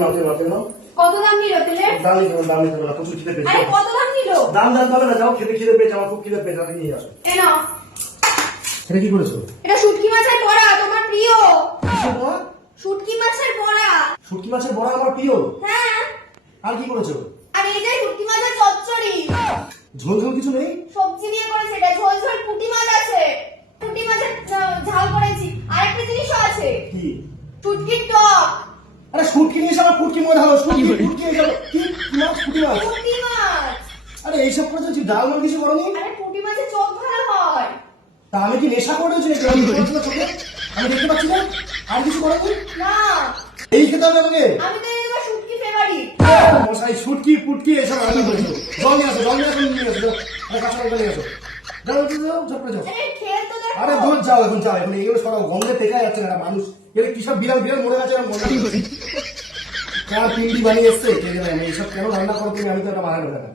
নাও তেল নাও। কত দাম নিল তেলের দাম নিতে দাম নিতে না প্রচুর খিদে পেয়েছে। আরে কত দাম নিল? দাম দাম পাবে না যাও খেতে খিদে পেয়েছে আমার খুব খিদে পেয়েছে আমি নিয়ে আসো। এ নাও। এটা কি করেছ? এটা শুটকি মাছের বড়া তোমার প্রিয়। শুটকি মাছের বড়া। শুটকি মাছের বড়া আমার প্রিয়। হ্যাঁ। আর কি করেছ? আর এই যে শুটকি মাছের চচ্চড়ি। ঝোল ঝোল কিছু নেই? সবজি দিয়ে করেছে এটা ঝোল ঝোল পুঁটি মাছ আছে। পুঁটি মাছের ঝাল করেছি। আরেকটা জিনিসও আছে। কি? শুটকির টক। আরে শুটকি নিয়ে এসে আমার ফুটকি মনে হলো শুটকি ফুটকি এসে কি? মাছ ফুটকি মাছ? পুঁটি মাছ। আরে এইসব করে চলছি ডাল মাল কিছু করনি আরে পুঁটি মাছের চোখ ভালো হয়। তা আমি কি নেশা করে রয়েছি নাকি? আমি দেখতে পাচ্ছি না চোখে? আমি দেখতে পাচ্ছি না। আর কিছু করনি না? এই খেতে হবে আমাকে। আমি তো এই তোমার শুটকি ফেভারিট মশাই শুটকি ফুটকি এসব রান্না করেছ জল নিয়ে আসো জল নিয়ে আসো নিয়ে আসো। আরে কাঁচা লঙ্কা নিয়ে আসো। যাও। যাও, যাও ঝপড়ে যাও আরে দূর যাও এখন যাও এখন। এইগুলো সরাও গন্ধে দেখা যাচ্ছে না মানুষ। এগুলো কিসব বিড়াল বিড়াল মরে গেছে মনে কার পিন্ডি বানিয়ে এসছে? কে জানে আমি এইসব কেন রান্না করো তুমি? আমি তো এটা মারা গেল না